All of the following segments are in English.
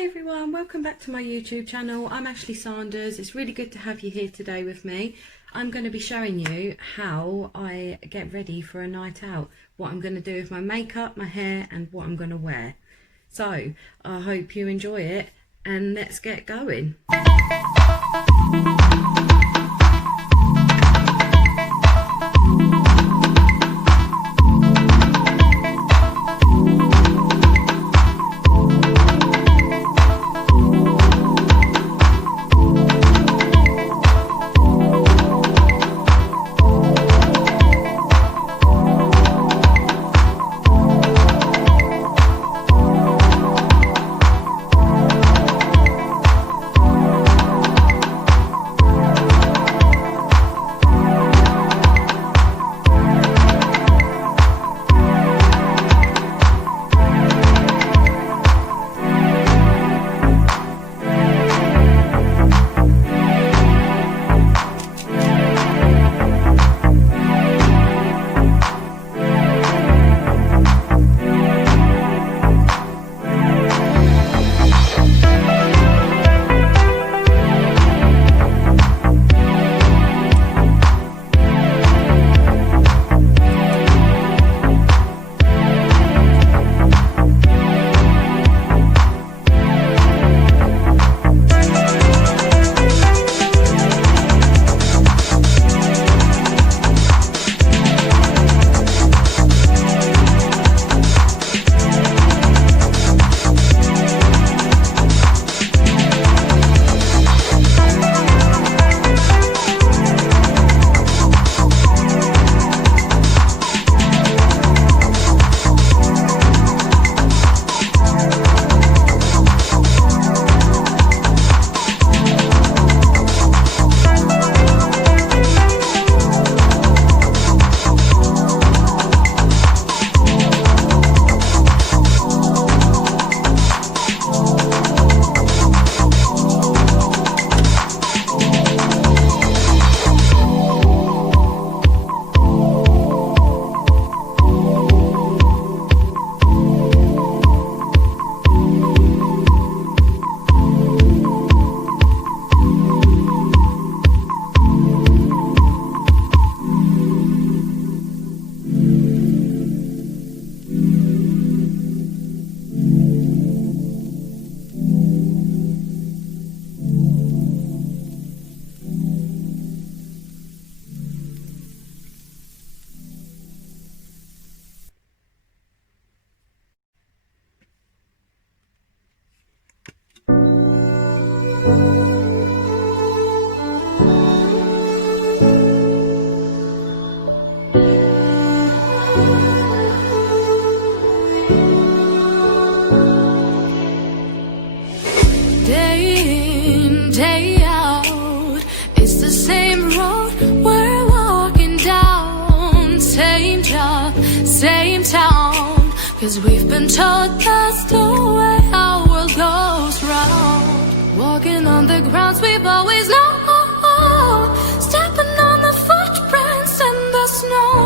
Hi everyone, welcome back to my YouTube channel. I'm Ashley Sanders. It's really good to have you here today with me. I'm going to be showing you how I get ready for a night out, what I'm going to do with my makeup, my hair and what I'm going to wear. So I hope you enjoy it and let's get going. Day out, it's the same road we're walking down. Same job, same town, 'cause we've been told that's the way our world goes round. Walking on the grounds we've always known, stepping on the footprints in the snow.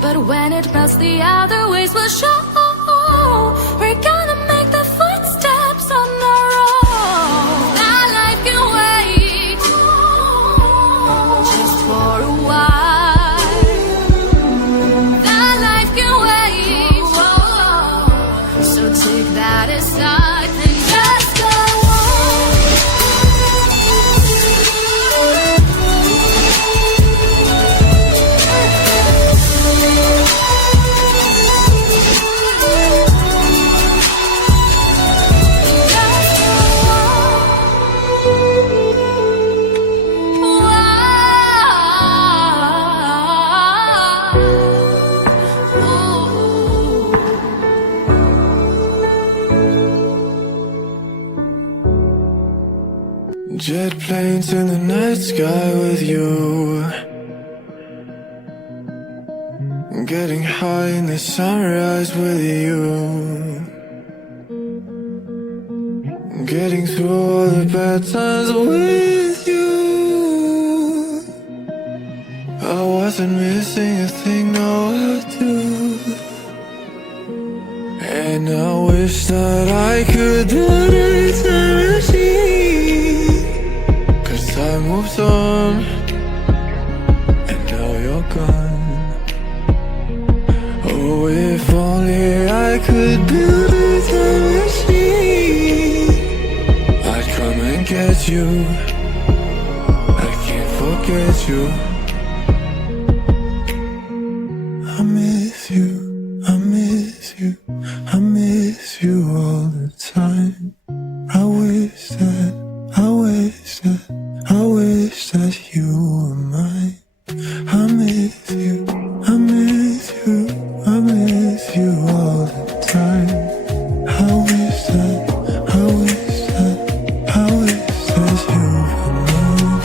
But when it melts, the other ways will show. We're gonna make the footsteps on our own. That life can wait just for a while. That life can wait, so take that aside and just go jet planes in the night sky with you, getting high in the sunrise with you, getting through all the bad times with you. I wasn't missing a thing, no I do. And I wish that I could do it. can't get you, I can't forget you. I miss you, I miss you, I miss you all the time. I wish that, I wish that, I wish that you were mine. I miss you, I miss you, I miss you all the time. I wish that, I wish that, I wish that you were mine.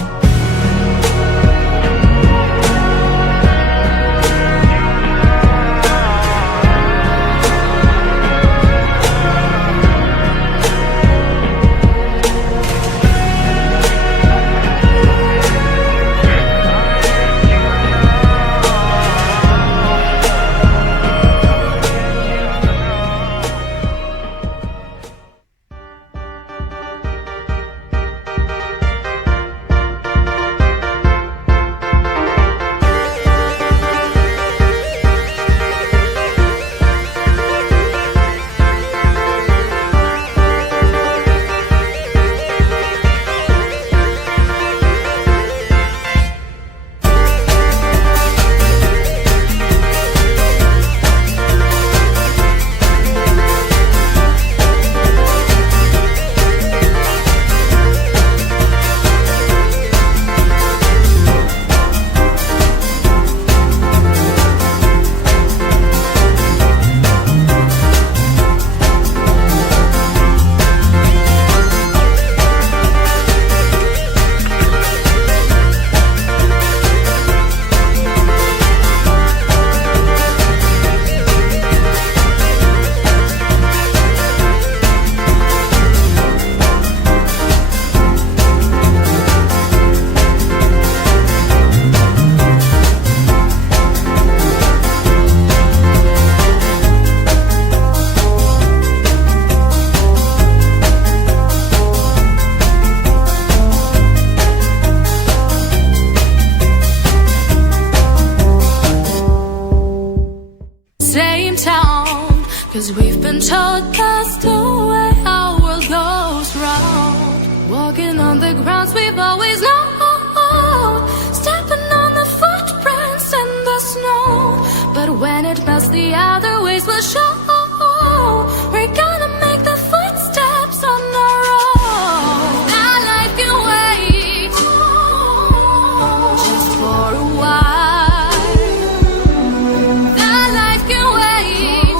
Same town, 'cause we've been told that's the way our world goes round. Walking on the grounds we've always known, stepping on the footprints in the snow. But when it melts, the other ways will show. We're gonna make the footsteps on our own. That life can wait just for a while. That life can wait,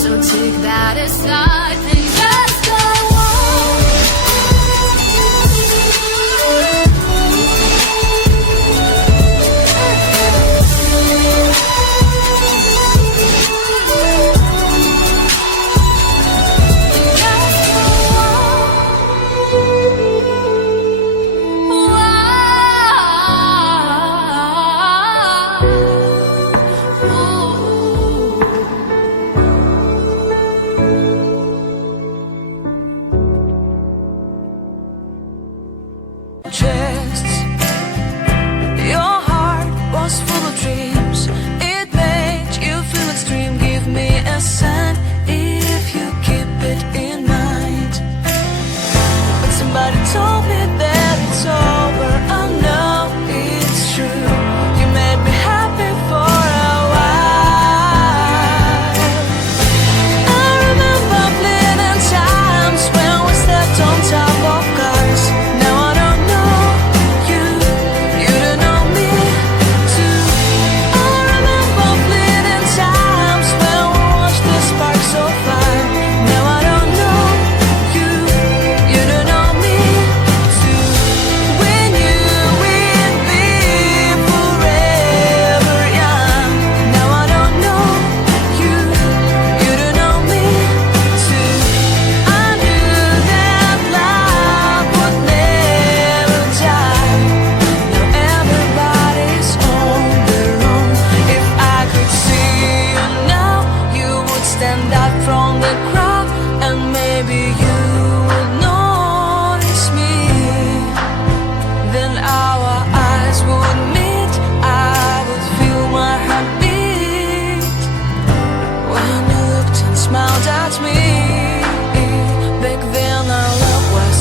so take that aside and just go on. Chests. Your heart was full of dreams. It made you feel extreme. Give me a sign if you keep it in mind. But somebody told me that it's over. I know it's true. You made me happy for a while. I remember fleeting times when we stepped on top of cars. Now I don't know you, you don't know me too. I remember fleeting times when we watched the spark so far. Now I don't know you, you don't know me too. We knew we'd be forever young. Now I don't know you, you don't know me too. I knew that love would never die. Now everybody's on their own. If I could see you now, you would stand out from the crowd, and maybe you would notice me. Then our eyes would meet. I would feel my heart beat when you looked and smiled at me. Back then our love was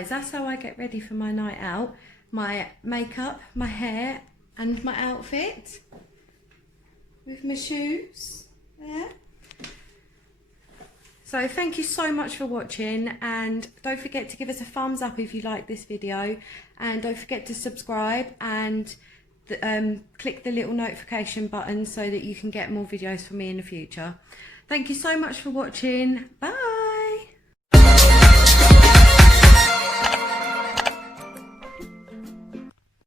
guys, that's how I get ready for my night out. My makeup, my hair and my outfit with my shoes there. So thank you so much for watching, and don't forget to give us a thumbs up if you like this video, and don't forget to subscribe and click the little notification button so that you can get more videos from me in the future. Thank you so much for watching. Bye.